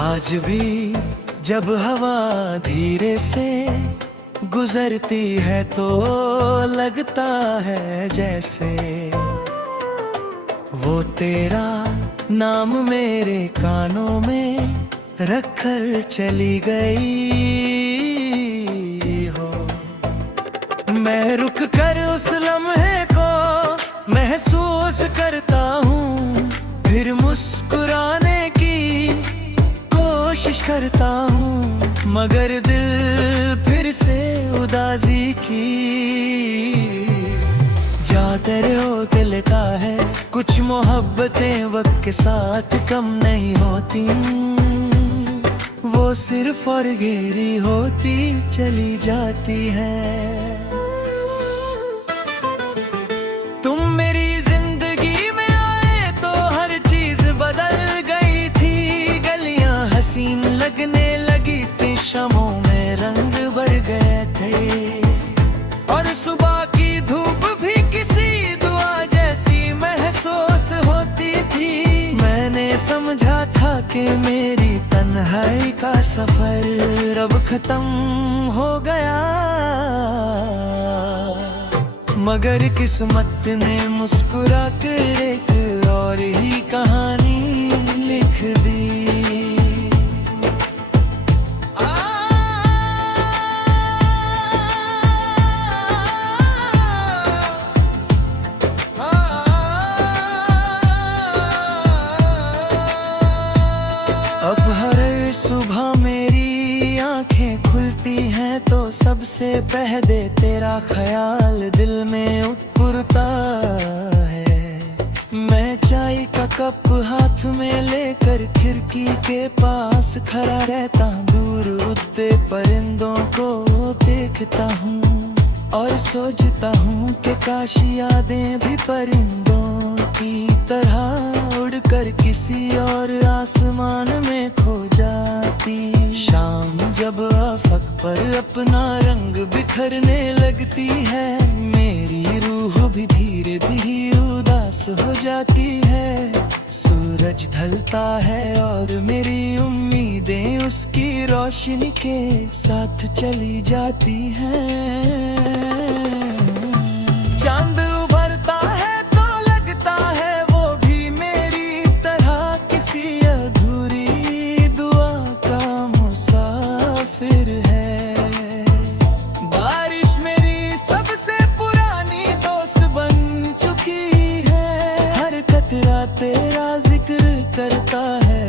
आज भी जब हवा धीरे से गुजरती है तो लगता है जैसे वो तेरा नाम मेरे कानों में रखकर चली गई हो। मैं रुक कर उस लम्हे को महसूस करता हूँ, फिर मुस्कुराने की कोशिश करता हूँ, मगर दिल फिर से उदासी की जाते होते लेता है। कुछ मोहब्बतें वक्त के साथ कम नहीं होती, वो सिर्फ और गहरी होती चली जाती है। तुम मेरी जिंदगी में आए तो हर चीज बदल गई थी, गलियां हसीन लगने लगी थी, शमों में रंग भर गए थे, और सुबह की धूप भी किसी दुआ जैसी महसूस होती थी। मैंने समझा था कि मेरी तन्हाई का सफर अब खत्म हो गया, मगर किस्मत ने मुस्कुरा कर एक और ही कहानी लिख दी। अब हर सुबह मेरी आंखें खुलती हैं तो सबसे पहले तेरा ख्याल दिल में उठता है। मैं चाय का कप हाथ में लेकर खिड़की के पास खड़ा रहता हूँ, दूर उड़ते परिंदों को देखता हूँ और सोचता हूँ कि काश यादें भी परिंदों की तरह उड़कर किसी और आसमान में खो जाती। शाम जब आफक पर अपना रंग बिखरने लगती है, मेरी रूह भी धीरे धीरे उदास हो जाती है। सूरज ढलता है और मेरी उम्मीदें उसकी रोशनी के साथ चली जाती हैं। चांद उभरता है तो लगता है वो भी मेरी तरह किसी अधूरी दुआ का मुसाफिर है। बारिश मेरी सबसे पुरानी दोस्त बन चुकी है, हर कतरा तेरा जिक्र करता है।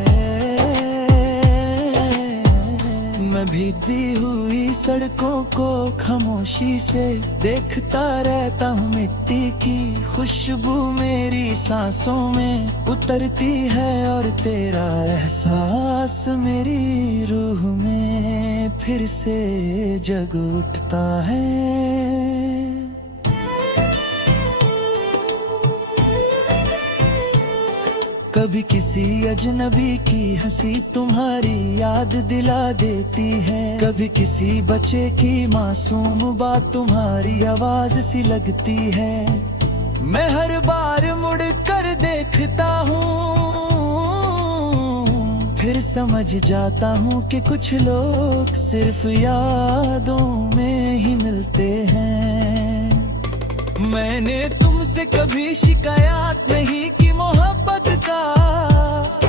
मैं भीगती हुई सड़कों को खामोशी से देखता रहता हूँ, मिट्टी की खुशबू मेरी सांसों में उतरती है और तेरा एहसास मेरी रूह में फिर से जग उठता है। कभी किसी अजनबी की हंसी तुम्हारी याद दिला देती है, कभी किसी बच्चे की मासूम बात तुम्हारी आवाज सी लगती है। मैं हर बार मुड़ कर देखता हूँ, फिर समझ जाता हूँ कि कुछ लोग सिर्फ यादों में ही मिलते हैं। मैंने तुमसे कभी शिकायत नहीं की, मोहब्बत का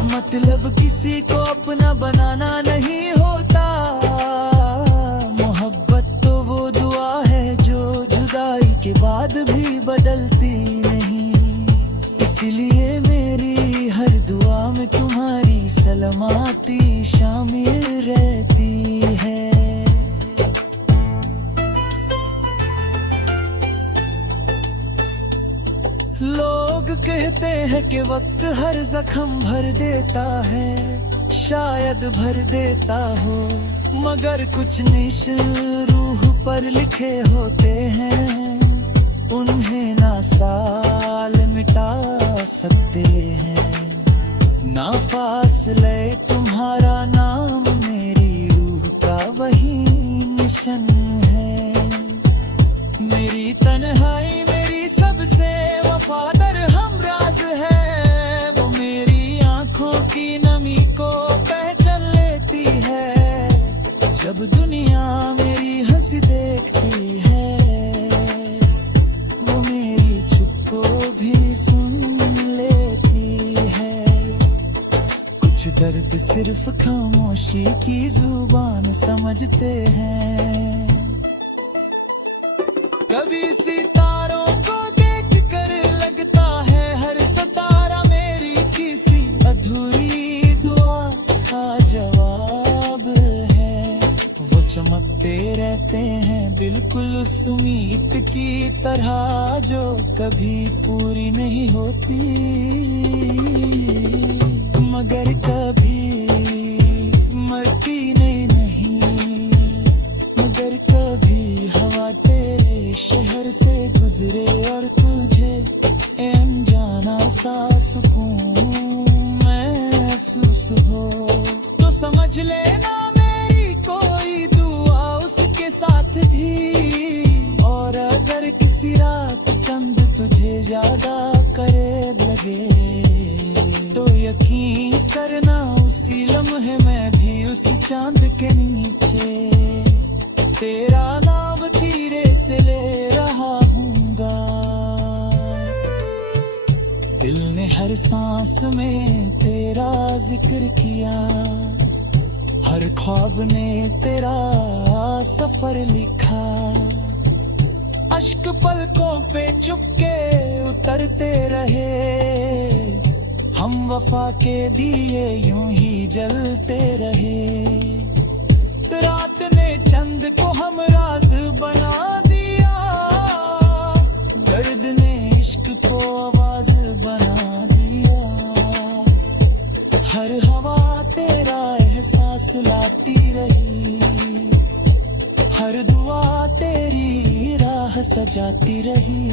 मतलब किसी को अपना बनाना नहीं होता। मोहब्बत तो वो दुआ है जो जुदाई के बाद भी बदलती नहीं, इसलिए मेरी हर दुआ में तुम्हारी सलामती शामिल रहती है। लोग कहते हैं कि वक्त हर जख्म भर देता है, शायद भर देता हो, मगर कुछ निशान रूह पर लिखे होते हैं, उन्हें ना साल मिटा सकते हैं, ना फासले तुम्हारा नाम मेरी रूह का वही निशान है। मेरी तन्हाई मेरी सबसे वफादार हमराज है, वो मेरी आंखों की नमी को पहचान ले। जब दुनिया मेरी हंसी देखती है, वो मेरी चुप को भी सुन लेती है। कुछ दर्द सिर्फ खामोशी की जुबान समझते हैं। कभी सितारों को देख कर लगता है हर सितारा मेरी किसी अधूरी दुआ का जवाब है। वो चमकते रहते हैं बिल्कुल उस उम्मीद की तरह जो कभी पूरी नहीं होती, मगर कभी मरती नहीं, मगर कभी हवा तेरे शहर से गुजरे और तुझे अनजाना सा सुकून महसूस हो, तो समझ लेना मेरी कोई दुआ उसके साथ थी। और अगर किसी रात चंद तुझे ज्यादा करीब लगे, तो यकीन करना उसी लम्हे मैं भी उसी चांद के नीचे तेरा नाम धीरे से ले रहा हूँगा। दिल ने हर सांस में तेरा जिक्र किया, हर ख्वाब ने तेरा सफर लिखा। अश्क पलकों पे चुपके उतरते रहे, हम वफा के दिए यूं ही जलते रहे। रात ने चंद को हम राज बना दिया, दर्द ने इश्क को आवाज बना दिया। हर हवा तेरा एहसास लाती रही, हर दुआ तेरी राह सजाती रही।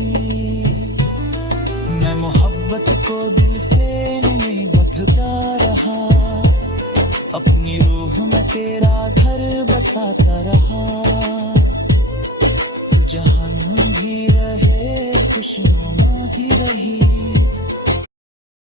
मैं मोहब्बत को दिल से नहीं बदलता रहा, अपनी रूह में तेरा घर बसाता रहा। जहां भी रहे खुशनुमा ही रही।